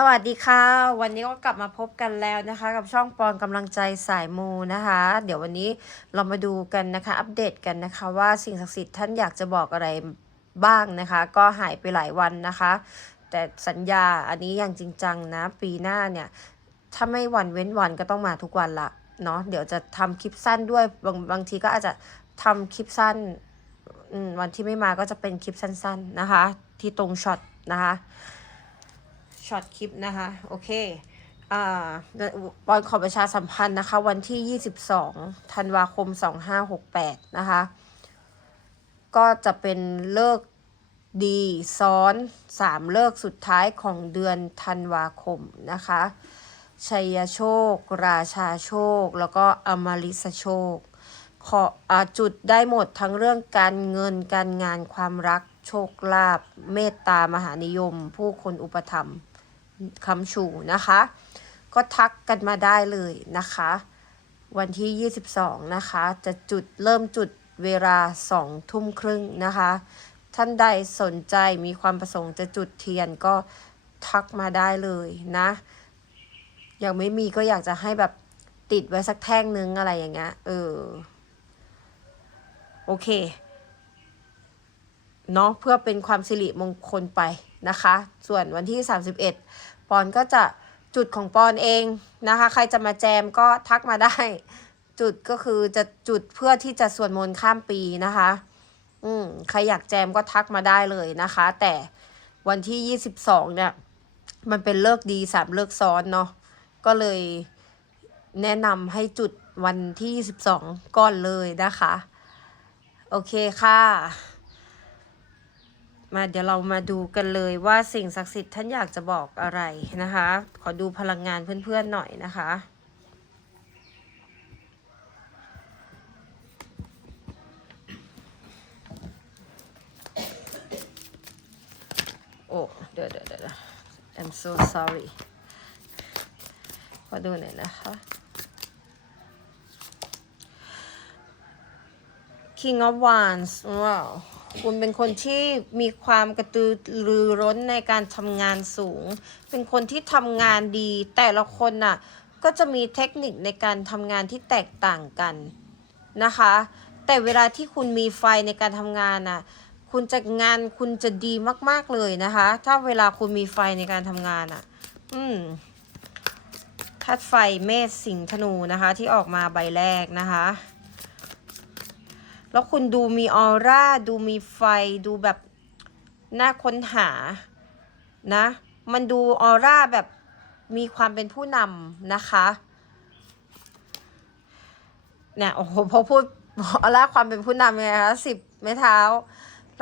สวัสดีค่ะ วันนี้ก็กลับมาพบกันแล้วนะคะ กับช่องปอนกำลังใจสายมูนะคะ เดี๋ยววันนี้เรามาดูกันนะคะ อัปเดตกันนะคะ ว่าสิ่งศักดิ์สิทธิ์ท่านอยากจะบอกอะไรบ้างนะคะ ก็หายไปหลายวันนะคะ แต่สัญญาอันนี้อย่างจริงจังนะ ปีหน้าเนี่ย ถ้าไม่วันเว้นวันก็ต้องมาทุกวันละเนาะเดี๋ยวจะทำคลิปสั้นด้วยบางบางทีก็อาจจะทำคลิปสั้นวันที่ไม่มาก็จะเป็นคลิปสั้น ๆนะคะ ที่ตรงช็อตนะคะ ช็อตคลิปนะคะ โอเคบอลขอประชาสัมพันธ์นะคะ วันที่ 22 ธันวาคม 2568 นะคะ ก็จะเป็นเลิกดีซ้อน 3 เลิกสุดท้ายของเดือนธันวาคมนะคะ ชัยโชค ราชาโชค แล้วก็อมริสโชค ขออจุดได้หมดทั้งเรื่องการเงินการงานความรักโชคลาภเมตตามหานิยม ผู้คนอุปถัมภ์ คำชูนะคะ ก็ทักกันมาได้เลยนะคะ วันที่ 22 นะคะ จะจุดเริ่มจุดเวลา2ทุ่มครึ่งนะคะ ท่านใดสนใจมีความประสงค์จะจุดเทียนก็ทักมาได้เลยนะ ยังไม่มีก็อยากจะให้แบบติดไว้สักแท่งนึงอะไรอย่างเงี้ยเออ โอเคเนาะเพื่อเป็นความสิริมงคลไปนะคะ ส่วนวันที่ 31 ปอนก็จะจุดของปอนเองนะคะ ใครจะมาแจมก็ทักมาได้ จุดก็คือจะจุดเพื่อที่จะสวดมนต์ข้ามปีนะคะ อืมใครอยากแจมก็ทักมาได้เลยนะคะ แต่วันที่ 22 เนี่ย มันเป็นเลิกดีสามเลิกซ้อนเนาะก็เลยแนะนำให้จุดวันที่ 22 ก่อนเลยนะคะ โอเคค่ะ มาเดี๋ยวเรามาดูกันเลยว่าสิ่งศักดิ์สิทธิ์ท่านอยากจะบอกอะไรนะคะ ขอดูพลังงานเพื่อนๆหน่อยนะคะโอ้เดี๋ยวเดี๋ยวเดี๋ยว I'm so sorry ขอดูหน่อยนะคะ King of Wands ว้าว คุณเป็นคนที่มีความกระตือรือร้นในการทำงานสูง เป็นคนที่ทำงานดี แต่ละคนน่ะก็จะมีเทคนิคในการทำงานที่แตกต่างกันนะคะ แต่เวลาที่คุณมีไฟในการทำงานน่ะ คุณจะงานคุณจะดีมาก ๆเลยนะคะ ถ้าเวลาคุณมีไฟในการทำงานอะ อืมธาตุไฟเมษสิงห์ธนูนะคะ ที่ออกมาใบแรกนะคะ แล้วคุณดูมีออร่า ดูมีไฟ ดูแบบน่าค้นหา นะ มันดูออร่าแบบมีความเป็นผู้นำนะคะเนี่ยโอ้โหพอพูดออร่าความเป็นผู้นำไงคะสิบไม้เท้า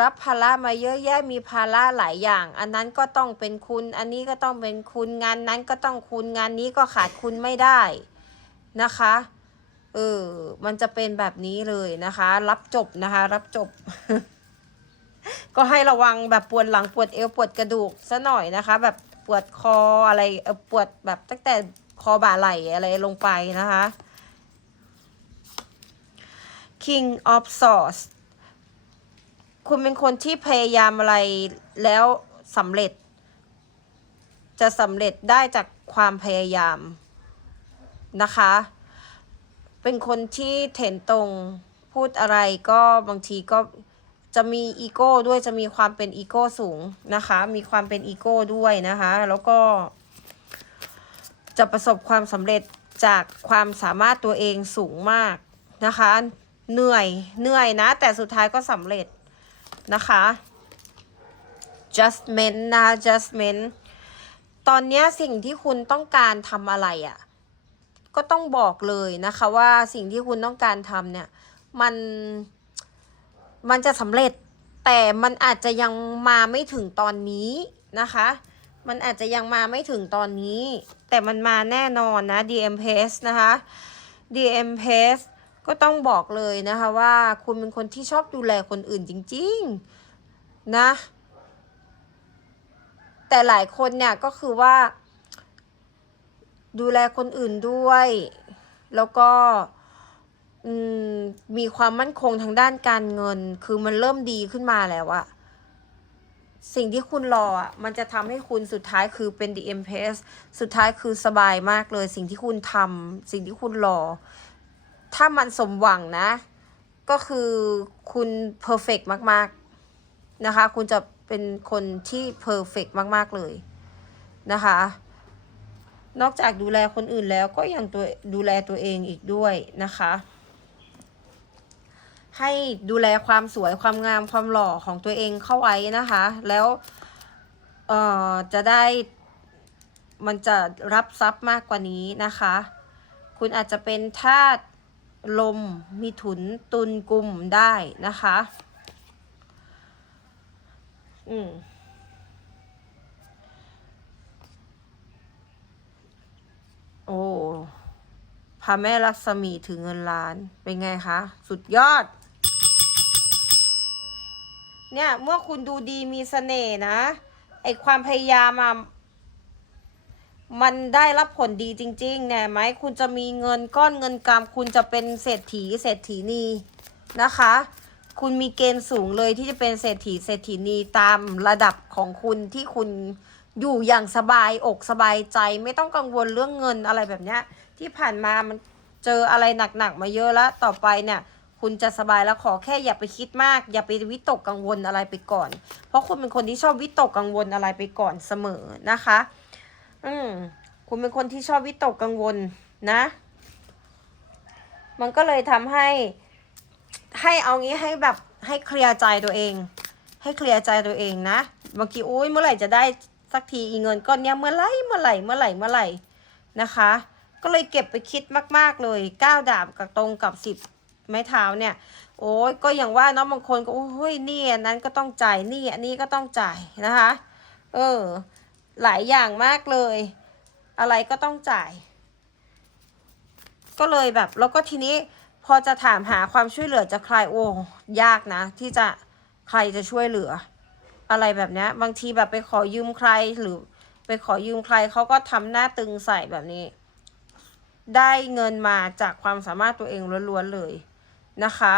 รับภาระมาเยอะแยะมีภาระหลายอย่าง อันนั้นก็ต้องเป็นคุณ อันนี้ก็ต้องเป็นคุณงานนั้นก็ต้องคุณงานนี้ก็ขาดคุณไม่ได้นะคะ เออ มันจะเป็นแบบนี้เลยนะคะ รับจบนะคะ รับจบ ก็ให้ระวังแบบปวดหลังปวดเอวปวดกระดูกซะหน่อยนะคะ แบบปวดคออะไรเออปวดแบบตั้งแต่คอบ่าไหล่อะไรลงไปนะคะ King of Swords คุณเป็นคนที่พยายามอะไรแล้วสำเร็จ จะสำเร็จได้จากความพยายามนะคะ เป็นคนที่เถนตรงพูดอะไรก็บางทีก็จะมีอีโก้ด้วยจะมีความเป็นอีโก้สูงนะคะ มีความเป็นอีโก้ด้วยนะคะ แล้วก็ จะประสบความสำเร็จจากความสามารถตัวเองสูงมากนะคะ เหนื่อยเหนื่อยนะ แต่สุดท้ายก็สำเร็จนะคะ justment นะ justment ตอนนี้สิ่งที่คุณต้องการทำอะไรอะ่ะ ก็ต้องบอกเลยนะคะว่าสิ่งที่คุณต้องการทำเนี่ยมันมันจะสำเร็จแต่มันอาจจะยังมาไม่ถึงตอนนี้นะคะ มันอาจจะยังมาไม่ถึงตอนนี้ แต่มันมาแน่นอนนะ DM p s นะคะ DM p s ก็ต้องบอกเลยนะคะว่าคุณเป็นคนที่ชอบดูแลคนอื่นจริง ๆ นะ แต่หลายคนเนี่ยก็คือว่า ดูแลคนอื่นด้วย แล้วก็มีความมั่นคงทางด้านการเงิน คือมันเริ่มดีขึ้นมาแล้วอะสิ่งที่คุณรออะมันจะทำให้คุณสุดท้ายคือเป็น the empress สุดท้ายคือสบายมากเลย สิ่งที่คุณทำสิ่งที่คุณรอ ถ้ามันสมหวังนะ ก็คือคุณ perfect มาก ๆ นะคะ คุณจะเป็นคนที่ perfect มาก ๆ เลยนะคะ นอกจากดูแลคนอื่นแล้วก็ยังตัวดูแลตัวเองอีกด้วยนะคะ ให้ดูแลความสวยความงามความหล่อของตัวเองเข้าไว้นะคะ แล้วเอ่อจะได้มันจะรับทรัพย์มากกว่านี้นะคะ คุณอาจจะเป็นธาตุลมมีถุนตุนกลุ่มได้นะคะ อืม โอ้พระแม่ลักษมีถึงเงินล้าน เป็นไงคะ สุดยอด เนี่ย เมื่อคุณดูดีมีเสน่ห์นะ ไอความพยายามอะมันได้รับผลดีจริงๆเนี่ยไหม คุณจะมีเงินก้อนเงินกำคุณจะเป็นเศรษฐีเศรษฐีนีนะคะ คุณมีเกณฑ์สูงเลยที่จะเป็นเศรษฐีเศรษฐีนีตามระดับของคุณที่คุณ อยู่อย่างสบายอกสบายใจไม่ต้องกังวลเรื่องเงินอะไรแบบเนี้ย ที่ผ่านมามันเจออะไรหนักๆมาเยอะแล้วต่อไปเนี่ย คุณจะสบายแล้วขอแค่อย่าไปคิดมาก อย่าไปวิตกกังวลอะไรไปก่อน เพราะคุณเป็นคนที่ชอบวิตกกังวลอะไรไปก่อนเสมอนะคะ อืมคุณเป็นคนที่ชอบวิตกกังวลนะ มันก็เลยทำให้ ให้เอางี้ให้แบบให้เคลียร์ใจตัวเอง ให้เคลียร์ใจตัวเองนะบางทีอุ้ยเมื่อไหร่จะได้ สักทีอีเงินก้อนเนี้ยเมื่อไหร่เมื่อไหร่เมื่อไหร่เมื่อไหร่นะคะ ก็เลยเก็บไปคิดมาก ๆเลยก้าวดาบกับตรงกับสิบไม้เท้าเนี่ย โอ้ยก็อย่างว่าเนาะบางคนก็โอ้ยนี่อันนั้นก็ต้องจ่ายนี่อันนี้ก็ต้องจ่ายนะคะ เออ หลายอย่างมากเลย อะไรก็ต้องจ่าย ก็เลยแบบแล้วก็ทีนี้พอจะถามหาความช่วยเหลือจากใครโอ้ยากนะ ที่จะใครจะช่วยเหลือ อะไรแบบนี้บางทีแบบไปขอยืมใครหรือไปขอยืมใครเขาก็ทำหน้าตึงใส่แบบนี้ ได้เงินมาจากความสามารถตัวเองล้วนๆเลยนะคะ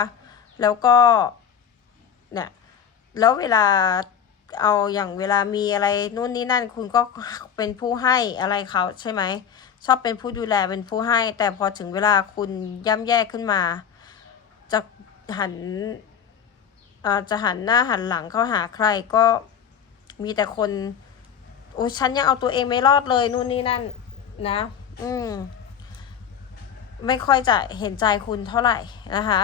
แล้วก็เนี่ยแล้วเวลาเอาอย่างเวลามีอะไรนู่นนี่นั่น คุณก็เป็นผู้ให้อะไรเขาใช่ไหมชอบเป็นผู้ดูแลเป็นผู้ให้ แต่พอถึงเวลาคุณย่ำแย่ขึ้นมาจะหัน จะหันหน้าหันหลังเข้าหาใครก็มีแต่คน โอ้ยฉันยังเอาตัวเองไม่รอดเลยนู่นนี่นั่นนะ อืม ไม่ค่อยจะเห็นใจคุณเท่าไหร่นะคะ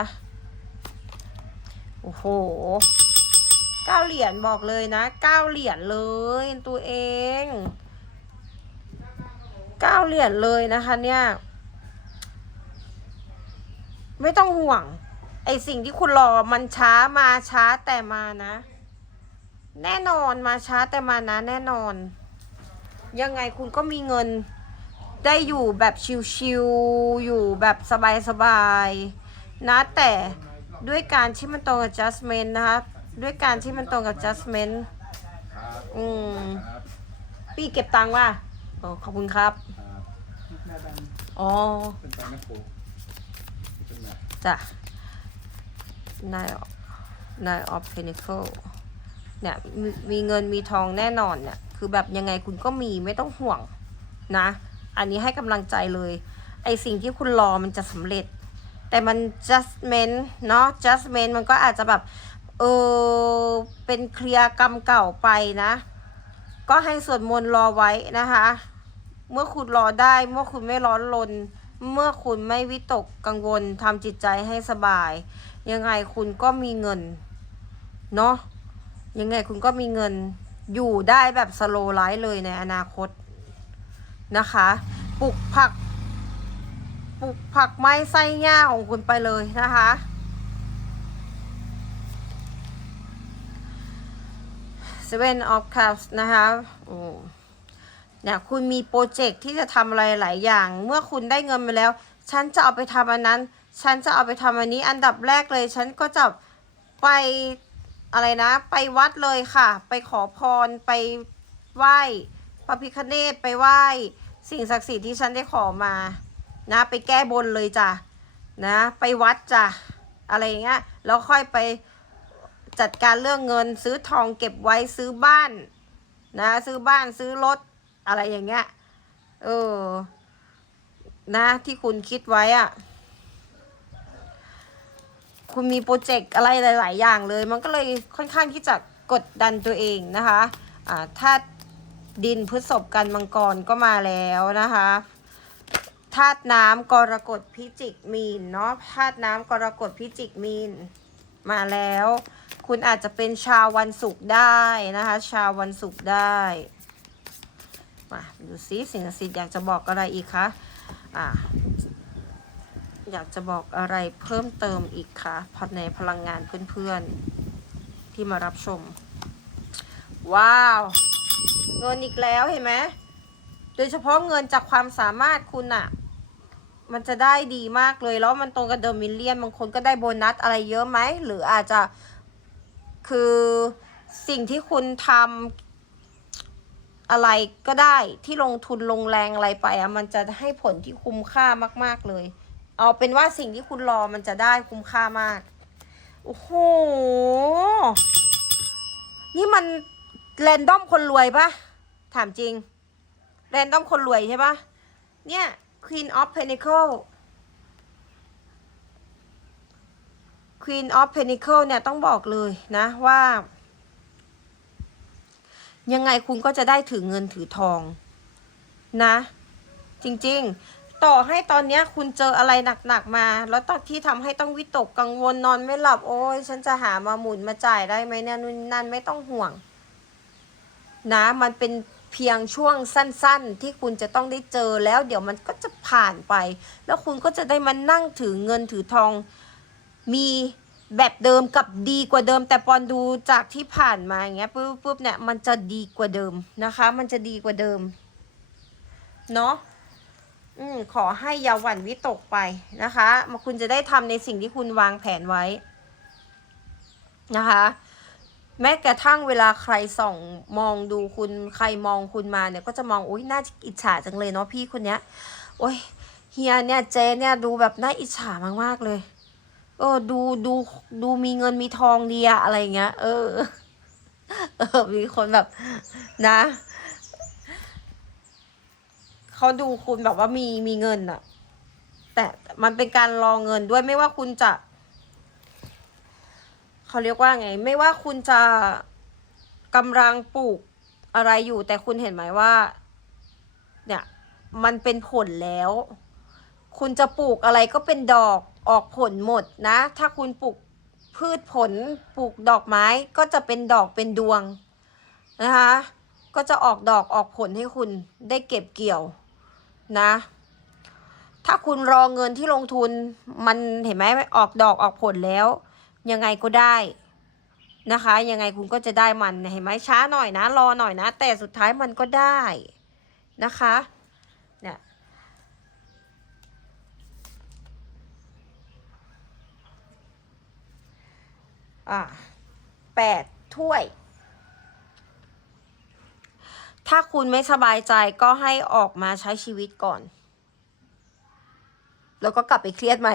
โอ้โหเก้าเหรียญบอกเลยนะเก้าเหรียญเลยตัวเองเก้าเหรียญเลยนะคะเนี่ย ไม่ต้องห่วง ไอสิ่งที่คุณรอมันช้ามาช้าแต่มานะ แน่นอนมาช้าแต่มานะ แน่นอน ยังไงคุณก็มีเงิน ได้อยู่แบบชิวๆอยู่แบบสบายๆนะแต่ด้วยการที่มันตรงกับ adjustment นะคะด้วยการที่มันตรงกับ adjustment อืมพี่เก็บตังค์ว่ะโอ้ขอบคุณครับหน้าดอ๋อำเป็นปลาแม่โคเป็นไงจ้ะ nine nine of pentacle เนี่ยมีมีเงินมีทองแน่นอนเนี่ยคือแบบยังไงคุณก็มีไม่ต้องห่วงนะ อันนี้ให้กำลังใจเลย ไอสิ่งที่คุณรอมันจะสำเร็จ แต่มัน justment เนาะ justment มันก็อาจจะแบบ เออเป็นเคลียร์กรรมเก่าไปนะ ก็ให้สวดมนต์รอไว้นะคะ เมื่อคุณรอได้ เมื่อคุณไม่ร้อนรนเมื่อคุณไม่วิตกกังวลทำจิตใจให้สบาย ยังไงคุณก็มีเงิน เนาะยังไงคุณก็มีเงินอยู่ได้แบบสโลไลฟ์เลยในอนาคตนะคะปลูกผักปลูกผักไม้ไส้หญ้าของคุณไปเลยนะคะ Seven of Cups นะคะโอ้เนี่ยคุณมีโปรเจกต์ที่จะทำอะไรหลายอย่าง เมื่อคุณได้เงินมาแล้ว ฉันจะเอาไปทำอันนั้น ฉันจะเอาไปทำอันนี้อันดับแรกเลย ฉันก็จะไปอะไรนะ ไปวัดเลยค่ะ ไปขอพรไปไหว้พระพิคเนตไปไหว้สิ่งศักดิ์สิทธิ์ที่ฉันได้ขอมา นะ ไปแก้บนเลยจ้ะนะ ไปวัดจ้ะอะไรอย่างเงี้ยแล้วค่อยไปจัดการเรื่องเงินซื้อทองเก็บไว้ซื้อบ้านนะซื้อบ้านซื้อรถอะไรอย่างเงี้ยเออนะที่คุณคิดไว้อะ คุณมีโปรเจกต์อะไรหลาย ๆ อย่างเลย มันก็เลยค่อนข้างที่จะกดดันตัวเองนะคะอ่าถ้าดินพฤษภกันมังกรก็มาแล้วนะคะธาตุน้ำกรกฎพิจิกมีนเนาะธาตุน้ำกรกฎพิจิกมีนมาแล้ว คุณอาจจะเป็นชาววันศุกร์ได้นะคะ ชาววันศุกร์ได้มาดูซิสิ่งศักดิ์สิทธิ์อยากจะบอกอะไรอีกคะอ่า อยากจะบอกอะไรเพิ่มเติมอีกคะพในพลังงานเพื่อนๆ ที่มารับชม ว้าว เงินอีกแล้วเห็นไหมโดยเฉพาะเงินจากความสามารถคุณอะมันจะได้ดีมากเลย แล้วมันตรงกับเดอร์มิลเลียนบางคนก็ได้โบนัสอะไรเยอะไหม หรืออาจจะคือสิ่งที่คุณทำอะไรก็ได้ที่ลงทุนลงแรงอะไรไปอะมันจะให้ผลที่คุ้มค่ามาก ๆเลย เอาเป็นว่าสิ่งที่คุณรอมันจะได้คุ้มค่ามาก โอ้โห นี่มันแรนดอมคนรวยปะถามจริง แรนดอมคนรวยใช่ปะเนี่ย Queen of Pentacle Queen of Pentacle เนี่ยต้องบอกเลยนะว่า ยังไงคุณก็จะได้ถือเงินถือทองนะ จริง ๆ ต่อให้ตอนนี้คุณเจออะไรหนักๆมา แล้วตอนที่ทำให้ต้องวิตกกังวลนอนไม่หลับโอ้ยฉันจะหามาหมุนมาจ่ายได้ไหมเนี่ยนู่นนั่นไม่ต้องห่วง นะ มันเป็นเพียงช่วงสั้นๆ ที่คุณจะต้องได้เจอแล้ว เดี๋ยวมันก็จะผ่านไป แล้วคุณก็จะได้มานั่งถือเงินถือทอง มีแบบเดิมกับดีกว่าเดิม แต่ปอนดูจากที่ผ่านมาอย่างเงี้ยปุ๊บปุ๊บเนี่ยมันจะดีกว่าเดิมนะคะ มันจะดีกว่าเดิมเนาะ อืมขอให้อย่าหวั่นวิตกไปนะคะมาคุณจะได้ทำในสิ่งที่คุณวางแผนไว้นะคะ แม้กระทั่งเวลาใครส่องมองดูคุณใครมองคุณมาเนี่ย ก็จะมองอุ้ยน่าอิจฉาจังเลยเนาะพี่คนเนี้ยโอ้ยเฮียเนี่ยเจเนี่ยดูแบบน่าอิจฉามากๆเลยเออดูดูดูมีเงินมีทองดีอะอะไรเงี้ย เออเออมีคนแบบนะ เขาดูคุณแบบว่ามีมีเงินอะแต่มันเป็นการรอเงินด้วยไม่ว่าคุณจะเขาเรียกว่าไง ไม่ว่าคุณจะกำลังปลูกอะไรอยู่ แต่คุณเห็นไหมว่า เนี่ยมันเป็นผลแล้ว คุณจะปลูกอะไรก็เป็นดอกออกผลหมดนะ ถ้าคุณปลูกพืชผลปลูกดอกไม้ก็จะเป็นดอกเป็นดวงนะคะ ก็จะออกดอกออกผลให้คุณได้เก็บเกี่ยว นะ ถ้าคุณรอเงินที่ลงทุนมันเห็นไหมออกดอกออกผลแล้ว ยังไงก็ได้นะคะ ยังไงคุณก็จะได้มันเห็นไหมช้าหน่อยนะ รอหน่อยนะ แต่สุดท้ายมันก็ได้นะคะเนี่ยอะแปดถ้วย ถ้าคุณไม่สบายใจก็ให้ออกมาใช้ชีวิตก่อน แล้วก็กลับไปเครียดใหม่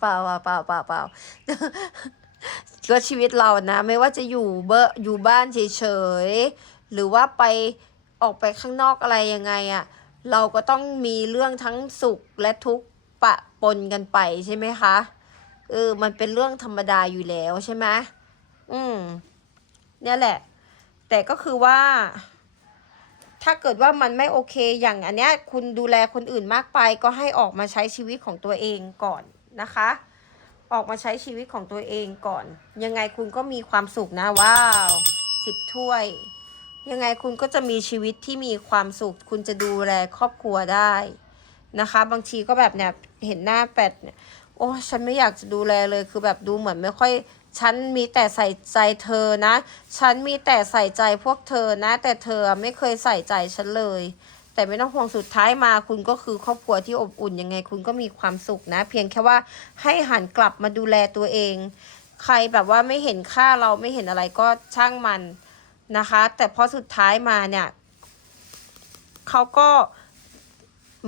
เปล่าเปล่าเปล่าเปล่าเปล่าก็ชีวิตเรานะ ไม่ว่าจะอยู่เบอร์อยู่บ้านเฉยๆหรือว่าไปออกไปข้างนอกอะไรยังไงอะ่ะ เราก็ต้องมีเรื่องทั้งสุขและทุกข์ปะปนกันไปใช่ไหมคะเออมันเป็นเรื่องธรรมดาอยู่แล้วใช่ไหมอืมเนี่ยแหละ แต่ก็คือว่า ถ้าเกิดว่ามันไม่โอเค อย่างอันเนี้ยคุณดูแลคนอื่นมากไป ก็ให้ออกมาใช้ชีวิตของตัวเองก่อนนะคะ ออกมาใช้ชีวิตของตัวเองก่อน ยังไงคุณก็มีความสุขนะว้าวสิบถ้วย ยังไงคุณก็จะมีชีวิตที่มีความสุข คุณจะดูแลครอบครัวได้นะคะ บางทีก็แบบเนี่ยเห็นหน้าแปดเนี่ย โอ้ฉันไม่อยากจะดูแลเลยคือแบบดูเหมือนไม่ค่อย ฉันมีแต่ใส่ใจเธอนะ ฉันมีแต่ใส่ใจพวกเธอนะ แต่เธอไม่เคยใส่ใจฉันเลย แต่ไม่ต้องห่วงสุดท้ายมาคุณก็คือครอบครัวที่อบอุ่นยังไงคุณก็มีความสุขนะ เพียงแค่ว่าให้หันกลับมาดูแลตัวเอง ใครแบบว่าไม่เห็นค่าเราไม่เห็นอะไรก็ช่างมันนะคะ แต่พอสุดท้ายมาเนี่ยเขาก็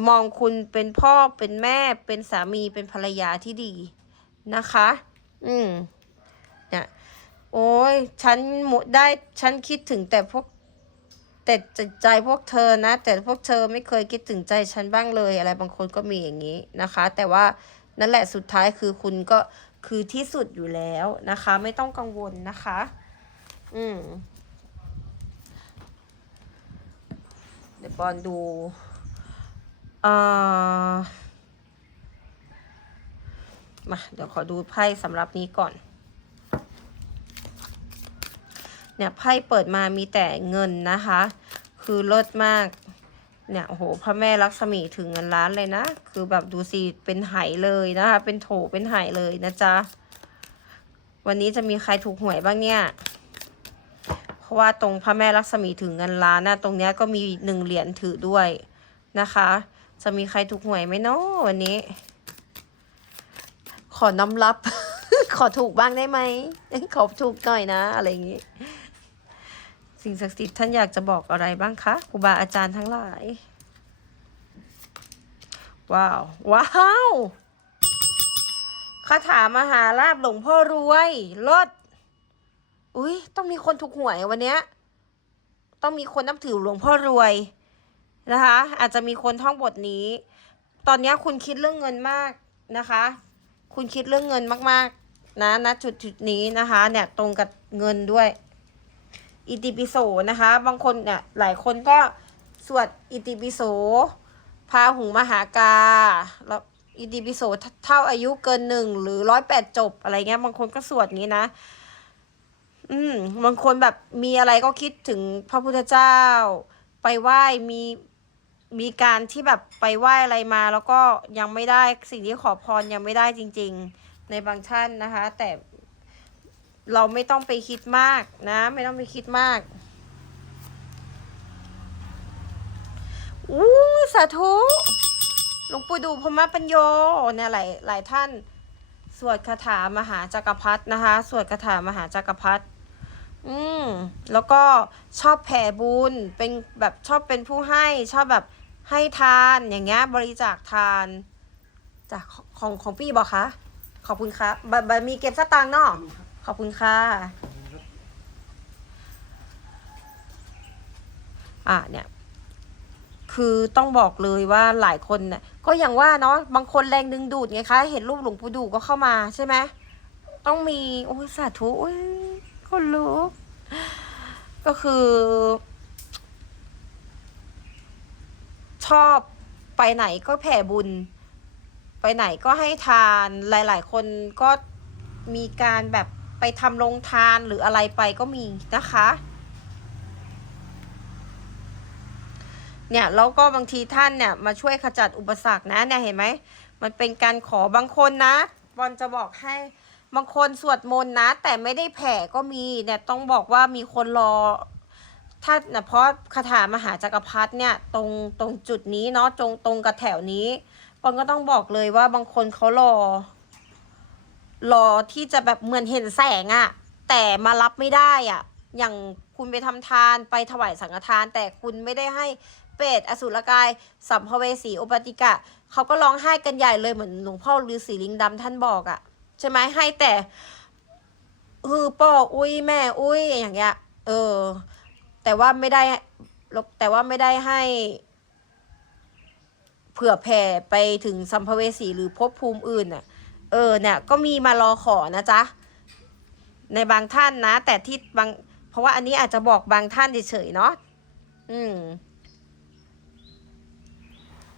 มองคุณเป็นพ่อเป็นแม่เป็นสามีเป็นภรรยาที่ดีนะคะ อืมเนี่ยโอ้ยฉันหมดได้ฉันคิดถึงแต่พวกแต่ใจพวกเธอนะ แต่พวกเธอไม่เคยคิดถึงใจฉันบ้างเลยอะไรบางคนก็มีอย่างนี้นะคะ แต่ว่านั่นแหละสุดท้ายคือคุณก็คือที่สุดอยู่แล้วนะคะ ไม่ต้องกังวลนะคะ อืมเดี๋ยวบอลดู มาเดี๋ยวขอดูไพ่สำหรับนี้ก่อน เนี่ยไพ่เปิดมามีแต่เงินนะคะ คือเลิศมาก เนี่ยโอ้โหพระแม่ลักษมีถึงเงินล้านเลยนะ คือแบบดูสิเป็นไหเลยนะคะ เป็นโถเป็นไหเลยนะจ๊ะ วันนี้จะมีใครถูกหวยบ้างเนี่ยเพราะว่าตรงพระแม่ลักษมีถึงเงินล้านนะตรงเนี้ยก็มีหนึ่งเหรียญถือด้วยนะคะ จะมีใครถูกหวยไหมเนาะวันนี้ ขอน้ำรับ ขอถูกบ้างได้ไหมขอถูกหน่อยนะ อะไรอย่างนี้ สิ่งศักดิ์สิทธิ์ท่านอยากจะบอกอะไรบ้างคะครูบาอาจารย์ทั้งหลาย ว้าว ว้าวคาถามหาลาบหลวงพ่อรวยลดอุ้ยต้องมีคนถูกหวยวันเนี้ย ต้องมีคนนับถือหลวงพ่อรวย นะคะ อาจจะมีคนท่องบทนี้ ตอนนี้คุณคิดเรื่องเงินมากนะคะ คุณคิดเรื่องเงินมากๆนะณจุดจุดนี้นะคะเนี่ยตรงกับเงินด้วย อิติปิโสนะคะ บางคนเนี่ยหลายคนก็สวดอิติปิโสพาหุงมหากาแล้วอิติปิโสเท่าอายุเกินหนึ่งหรือร้อยแปดจบอะไรเงี้ยบางคนก็สวดงี้นะ อืมบางคนแบบมีอะไรก็คิดถึงพระพุทธเจ้า ไปไหว้มี มีการที่แบบไปไหว้อะไรมา แล้วก็ยังไม่ได้สิ่งที่ขอพรยังไม่ได้จริง ๆ ในบางท่านนะคะ แต่เราไม่ต้องไปคิดมากนะ ไม่ต้องไปคิดมากอู้สาธุหลวงปู่ดูพรหมปัญโยเนี่ยหลายหลายท่าน สวดคาถามหาจักรพรรดินะคะ สวดคาถามหาจักรพรรดิอืม แล้วก็ชอบแผ่บุญ เป็นแบบชอบเป็นผู้ให้ ชอบแบบ ให้ทานอย่างเงี้ยบริจาคทานจากของของพี่บอกคะขอบคุณครับบบมีเก็บสตางค์เนาะขอบคุณค่ะอะเนี่ยคือต้องบอกเลยว่าหลายคนเนี่ยก็อย่างว่าเนาะบางคนแรงดึงดูดไงคะ เห็นรูปหลวงปู่ดูก็เข้ามาใช่ไหมต้องมีโอ้ยสาธุโอ้ยคนลุกก็คือ ชอบไปไหนก็แผ่บุญ ไปไหนก็ให้ทานหลาย ๆ คนก็มีการแบบไปทำโรงทานหรืออะไรไปก็มีนะคะ เนี่ยแล้วก็บางทีท่านเนี่ยมาช่วยขจัดอุปสรรคนะเนี่ยเห็นไหมมันเป็นการขอบางคนนะบอลจะบอกให้บางคนสวดมนต์นะ แต่ไม่ได้แผ่ก็มีเนี่ยต้องบอกว่ามีคนรอ ถ้านะเพราะคาถามหาจักรพรรดิเนี่ยตรงตรงจุดนี้เนาะตรงตรงกับแถวนี้บอลก็ต้องบอกเลยว่าบางคนเขารอ รอที่จะแบบเหมือนเห็นแสงอะแต่มารับไม่ได้อะอย่างคุณไปทำทานไปถวายสังฆทาน แต่คุณไม่ได้ให้เปรตอสุรกาย สัมภเวสีอุปติกะเขาก็ร้องไห้กันใหญ่เลยเหมือนหลวงพ่อฤาษีลิงดำท่านบอกอะใช่ไหมให้แต่ฮือป้ออุ้ยแม่อุ้ยอย่างเงี้ยเออ แต่ว่าไม่ได้แต่ว่าไม่ได้ให้ เผื่อแผ่ไปถึงสัมภเวสีหรือภพภูมิอื่นน่ะ เออเนี่ยก็มีมารอขอนะจ๊ะ ในบางท่านนะ แต่ที่บางเพราะว่าอันนี้อาจจะบอกบางท่านเฉยๆเนาะอืม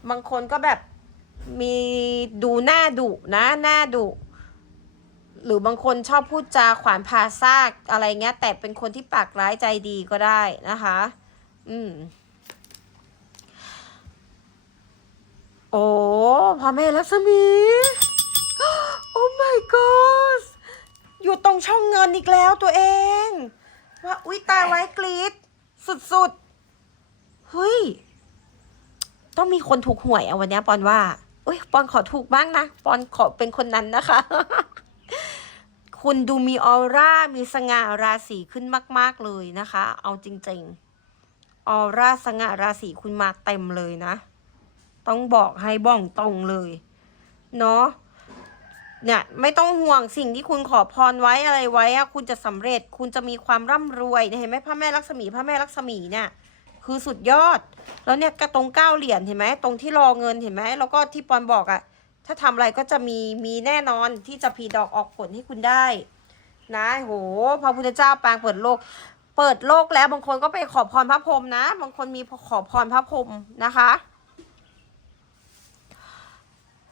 บางคนก็แบบมีดูหน้าดุนะ หน้าดุ หรือบางคนชอบพูดจาขวานพาซากอะไรเงี้ย แต่เป็นคนที่ปากร้ายใจดีก็ได้นะคะ อืม โอ้พ่อแม่ลักษมี โอ้ my god อยู่ตรงช่องเงินอีกแล้วตัวเอง ว่าอุ๊ยตายไว้กรีดสุดๆ เฮ้ย ต้องมีคนถูกหวยเอาวันนี้ปอนว่าอุ้ยปอนขอถูกบ้างนะ ปอนขอเป็นคนนั้นนะคะ คุณดูมีออร่า มีสง่าราศีขึ้นมาก ๆ เลยนะคะ เอาจริง ๆ ออร่าสง่าราศีคุณมาเต็มเลยนะ ต้องบอกให้บ้องตรงเลย เนาะ เนี่ยไม่ต้องห่วงสิ่งที่คุณขอพรไว้อะไรไว้อะคุณจะสำเร็จ คุณจะมีความร่ำรวยเนี่ยเห็นไหมพระแม่ลักษมีพระแม่ลักษมีเนี่ย คือสุดยอด แล้วเนี่ยกระตรงเก้าเหรียญเห็นไหมตรงที่รอเงินเห็นไหมแล้วก็ที่ปอนบอกอะ ถ้าทำอะไรก็จะมีมีแน่นอนที่จะพีดอกออกผลให้คุณได้ นะโหพระพุทธเจ้าปางเปิดโลก เปิดโลกแล้วบางคนก็ไปขอพรพระพรหมนะ บางคนมีขอพรพระพรหมนะคะ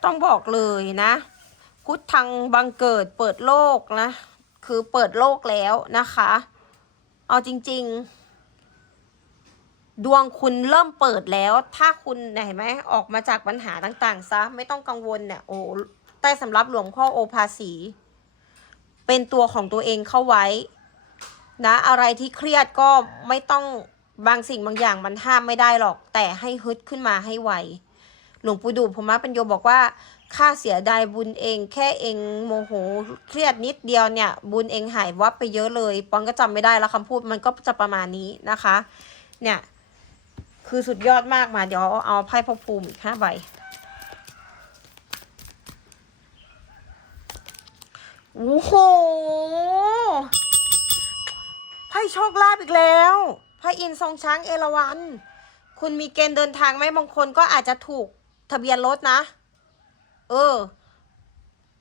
ต้องบอกเลยนะพุทธังบังเกิดเปิดโลกนะ คือเปิดโลกแล้วนะคะ เอาจริง ๆ ดวงคุณเริ่มเปิดแล้ว ถ้าคุณเห็นไหมออกมาจากปัญหาต่างๆซะไม่ต้องกังวลเนี่ยโอ้ใต้สำรับหลวงพ่อโอภาสี เป็นตัวของตัวเองเข้าไว้ นะ อะไรที่เครียดก็ไม่ต้องบางสิ่งบางอย่างมันห้ามไม่ได้หรอก แต่ให้ฮึดขึ้นมาให้ไวหลวงปู่ดูพมะปัญโยบอกว่าข้าเสียดายบุญเอง แค่เองโมโหเครียดนิดเดียวเนี่ย บุญเองหายวับไปเยอะเลยปอนก็จำไม่ได้แล้วคำพูดมันก็จะประมาณนี้นะคะ เนี่ย คือสุดยอดมากมาเดี๋ยวเอาไพ่พระภูมิอีกห้าใบโอ้โหไพ่โชคลาภอีกแล้วไพ่อินทรงช้างเอราวัณคุณมีเกณฑ์เดินทางไหมบางคนก็อาจจะถูกทะเบียนรถนะ เออ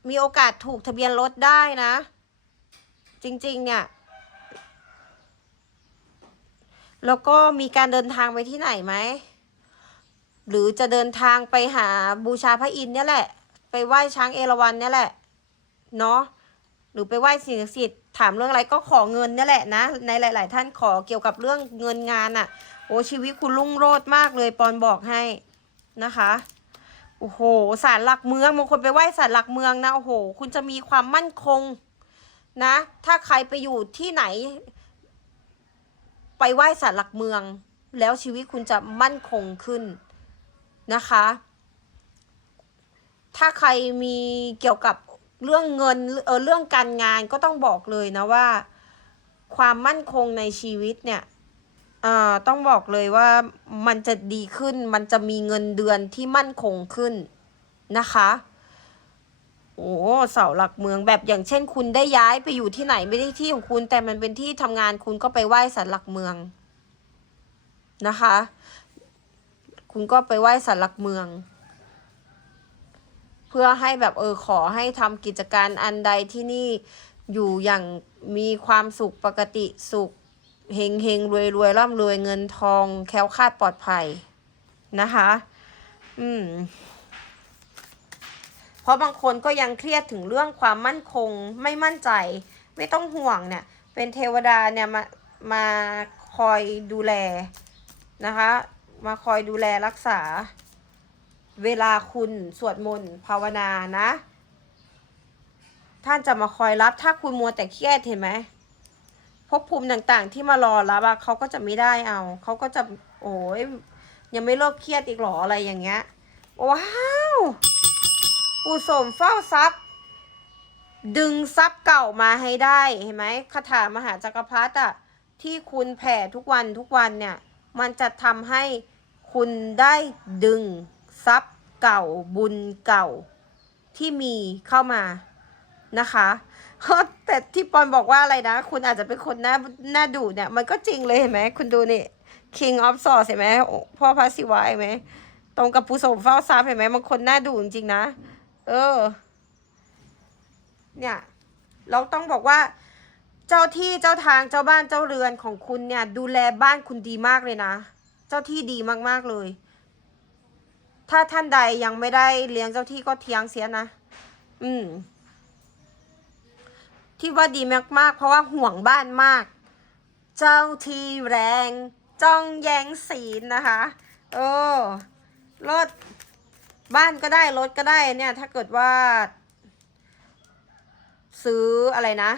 มีโอกาสถูกทะเบียนรถได้นะ จริง ๆ เนี่ย แล้วก็มีการเดินทางไปที่ไหนไหม หรือจะเดินทางไปหาบูชาพระอินทร์เนี่ยแหละ ไปไหว้ช้างเอราวัณเนี่ยแหละ เนาะหรือไปไหว้สิ่งศักดิ์สิทธิ์ถามเรื่องอะไรก็ขอเงินเนี่ยแหละนะ ในหลาย ๆ ท่านขอเกี่ยวกับเรื่องเงินงานอะ่ะ โอ้ชีวิตคุณรุ่งโรจน์มากเลยปอนบอกให้นะคะโอ้โหศาลหลักเมืองบางคนไปไหว้ศาลหลักเมืองนะโอ้โห คุณจะมีความมั่นคงนะ ถ้าใครไปอยู่ที่ไหน ไปไหว้ศาลหลักเมือง แล้วชีวิตคุณจะมั่นคงขึ้นนะคะ ถ้าใครมีเกี่ยวกับเรื่องเงินเออเรื่องการงานก็ต้องบอกเลยนะว่า ความมั่นคงในชีวิตเนี่ยเอ่อต้องบอกเลยว่ามันจะดีขึ้น มันจะมีเงินเดือนที่มั่นคงขึ้นนะคะ โอ้เสาหลักเมืองแบบอย่างเช่น คุณได้ย้ายไปอยู่ที่ไหนไม่ได้ที่ของคุณ แต่มันเป็นที่ทำงานคุณก็ไปไหว้ศาลหลักเมืองนะคะ คุณก็ไปไหว้ศาลหลักเมือง เพื่อให้แบบเออขอให้ทำกิจการอันใดที่นี่อยู่อย่างมีความสุขปกติสุขเฮงเฮงรวยรวยร่ำรวยเงินทองแคล้วคลาดปลอดภัยนะคะ อืม ราะบางคนก็ยังเครียดถึงเรื่องความมั่นคงไม่มั่นใจ ไม่ต้องห่วงเนี่ย เป็นเทวดาเนี่ยมามาคอยดูแลนะคะ มาคอยดูแลรักษา เวลาคุณสวดมนต์ภาวนานะ ท่านจะมาคอยรับถ้าคุณมัวแต่เครียดเห็นไหมภพภูมิต่างๆ ที่มารอรับอะเขาก็จะไม่ได้เอา เขาก็จะโอ้ยยังไม่เลิกเครียดอีกหรออะไรอย่างเงี้ยว้าว ปูสมเฝ้าทรัพย์ ดึงทรัพย์เก่ามาให้ได้เห็นไหมคาถามหาจักรพรรดิอะที่คุณแผ่ทุกวันทุกวันเนี่ย มันจะทำให้คุณได้ดึงทรัพย์เก่าบุญเก่าที่มีเข้ามานะคะแต่ที่ปอนบอกว่าอะไรนะ คุณอาจจะเป็นคนหน้าหน้าดุเนี่ย มันก็จริงเลยเห็นไหม คุณดูนี่ King of Swords เห็นไหมพ่อพระศิวะเห็นไหม ตรงกับผู้สมเฝ้าทรัพย์เห็นไหมบางคนหน้าดุจริงๆนะ เออ เนี่ย เราต้องบอกว่า เจ้าที่เจ้าทางเจ้าบ้านเจ้าเรือนของคุณเนี่ย ดูแลบ้านคุณดีมากเลยนะ เจ้าที่ดีมากๆเลย ถ้าท่านใดยังไม่ได้เลี้ยงเจ้าที่ก็เทียงเสียนะ อืม ที่ว่าดีมากๆ เพราะว่าห่วงบ้านมาก เจ้าที่แรง จ้องแยงศีลนะคะ เออรถ บ้านก็ได้รถก็ได้เนี่ย ถ้าเกิดว่า ซื้ออะไรนะ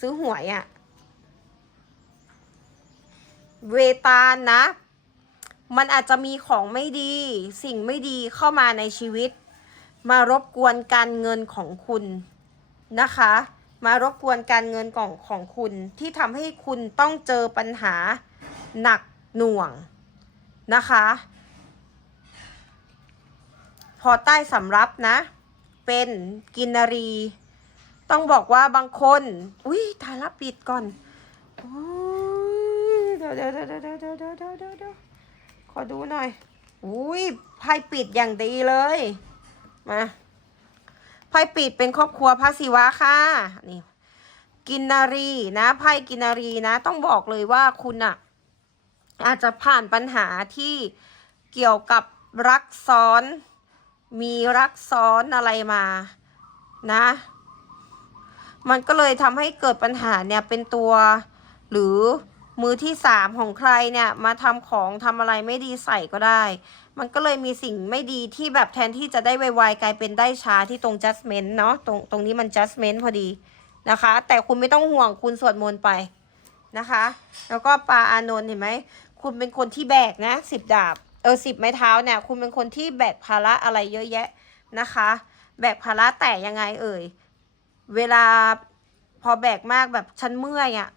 ซื้อหวยอะเวตาลนะ มันอาจจะมีของไม่ดี สิ่งไม่ดีเข้ามาในชีวิต มารบกวนการเงินของคุณนะคะ มารบกวนการเงินของของคุณที่ทำให้คุณต้องเจอปัญหาหนักหน่วงนะคะ พอใต้สำรับนะ เป็นกินรี ต้องบอกว่าบางคน อุ้ยถ่ายรับปิดก่อนเดี๋ยวเดี๋ยวเดี๋ยวเดี๋ยวเดี๋ยวเดี๋ยวเดี๋ยวขอดูหน่อย อุ้ยไพ่ปิดอย่างดีเลย มาไพ่ปิดเป็นครอบครัวพระศิวะค่ะ นี่กินนารีนะไพ่กินนารีนะ ต้องบอกเลยว่าคุณอะอาจจะผ่านปัญหาที่เกี่ยวกับรักซ้อน มีรักซ้อนอะไรมานะ มันก็เลยทำให้เกิดปัญหาเนี่ยเป็นตัว หรือมือที่สามของใครเนี่ยมาทำของทำอะไรไม่ดีใส่ก็ได้ มันก็เลยมีสิ่งไม่ดีที่แบบแทนที่จะได้ไวๆกลายเป็นได้ช้าที่ตรง judgment เนาะตรงตรงนี้มัน judgment พอดีนะคะ แต่คุณไม่ต้องห่วงคุณสวดมนต์ไปนะคะ แล้วก็ปาอานนท์เห็นไหม คุณเป็นคนที่แบกนะสิบดาบ เออสิบไม้เท้าเนี่ยคุณเป็นคนที่แบกภาระอะไรเยอะแยะนะคะ แบกภาระแต่ยังไงเอ่ย เวลาพอแบกมากแบบฉันเมื่อยอะ่ะ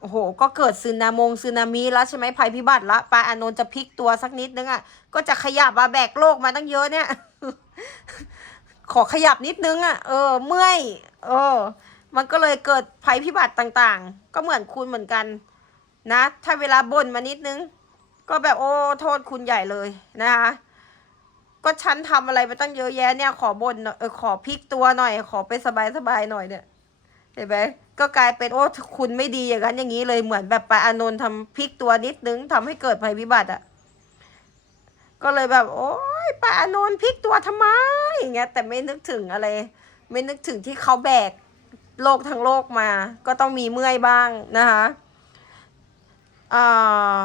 โอ้โห ก็เกิดซึนามงซึนามิแล้วใช่ไหมภัยพิบัติละปลาอานนท์จะพลิกตัวสักนิดนึงอะ่ะ ก็จะขยับมาแบกโลกมาตั้งเยอะเนี่ย ขอขยับนิดนึงอะ่ะ เออ เมื่อย เออ มันก็เลยเกิดภัยพิบัติต่างๆ ก็เหมือนคุณเหมือนกัน นะ ถ้าเวลาบ่นมานิดนึง ก็แบบโอ้โทษคุณใหญ่เลยนะคะก็ฉันทำอะไรไปตั้งเยอะแยะเนี่ยขอบ่นเออขอพลิกตัวหน่อย ขอไปสบายสบายๆหน่อยเนี่ยเห็นไหมก็กลายเป็นโอ้คุณไม่ดีอย่างนั้นอย่างนี้เลยเหมือนแบบปาอานนท์ทำพลิกตัวนิดนึงทำให้เกิดภัยพิบัติอะก็เลยแบบ โอ้ยปาอานนท์พลิกตัวทำไมอย่างเงี้ย แต่ไม่นึกถึงอะไร ไม่นึกถึงที่เขาแบกโลกทั้งโลกมา ก็ต้องมีเมื่อยบ้างนะคะอ่า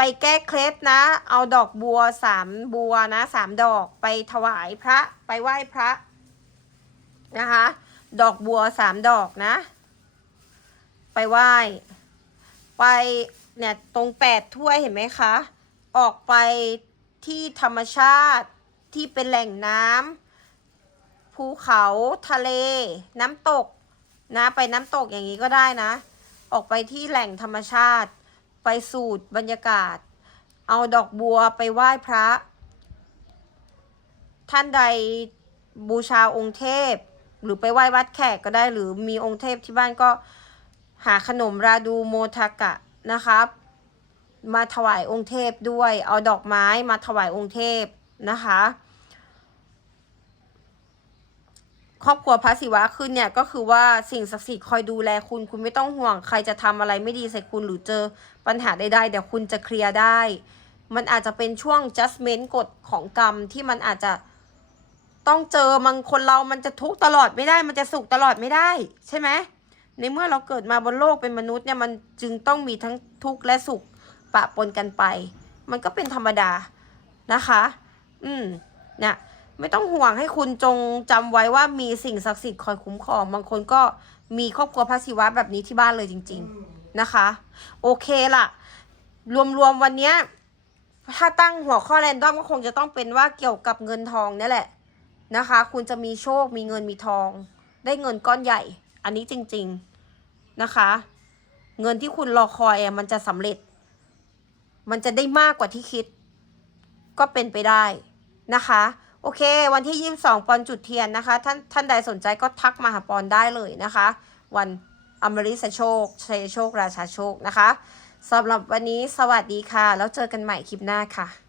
ไปแก้เคล็ดนะ เอาดอกบัวสามบัวนะสามดอกไปถวายพระไปไหว้พระนะคะ ดอกบัวสามดอกนะ ไปไหว้ ไปเนี่ยตรงแปดถ้วยเห็นไหมคะ ออกไปที่ธรรมชาติที่เป็นแหล่งน้ำภูเขาทะเล น้ำตกนะ ไปน้ำตกอย่างนี้ก็ได้นะ ออกไปที่แหล่งธรรมชาติ ไปสูดบรรยากาศ เอาดอกบัวไปไหว้พระ ท่านใดบูชาองค์เทพ หรือไปไหว้วัดแขกก็ได้ หรือมีองค์เทพที่บ้านก็หาขนมราดูโมทากะนะครับ มาถวายองค์เทพด้วย เอาดอกไม้มาถวายองค์เทพนะคะ ครอบครัวพระศิวะขึ้นเนี่ยก็คือว่าสิ่งศักดิ์สิทธิ์คอยดูแลคุณ คุณไม่ต้องห่วงใครจะทำอะไรไม่ดีใส่คุณหรือเจอปัญหาใดๆเดี๋ยวคุณจะเคลียร์ได้ มันอาจจะเป็นช่วง judgment กฎของกรรมที่มันอาจจะต้องเจอมันคนเรามันจะทุกข์ตลอดไม่ได้ มันจะสุขตลอดไม่ได้ ใช่ไหมในเมื่อเราเกิดมาบนโลกเป็นมนุษย์เนี่ยมันจึงต้องมีทั้งทุกข์และสุขปะปนกันไป มันก็เป็นธรรมดานะคะ อืมเนี่ย ไม่ต้องห่วงให้คุณจงจำไว้ว่ามีสิ่งศักดิ์สิทธิ์คอยคุ้มครอง บางคนก็มีครอบครัวพระศิวะแบบนี้ที่บ้านเลยจริง ๆนะคะ โอเคล่ะ รวมๆวันเนี้ยถ้าตั้งหัวข้อแรนดอมก็คงจะต้องเป็นว่าเกี่ยวกับเงินทองเนี่ยแหละนะคะ คุณจะมีโชคมีเงินมีทอง ได้เงินก้อนใหญ่ อันนี้จริง ๆนะคะ เงินที่คุณรอคอยอะมันจะสำเร็จ มันจะได้มากกว่าที่คิด ก็เป็นไปได้นะคะ โอเค วันที่ 22 ปอนจุดเทียนนะคะ ท่านท่านใดสนใจก็ทักมาหาปอนได้เลยนะคะ วันอมริสโชคชัยโชค ราชาโชคนะคะสำหรับวันนี้สวัสดีค่ะ แล้วเจอกันใหม่คลิปหน้าค่ะ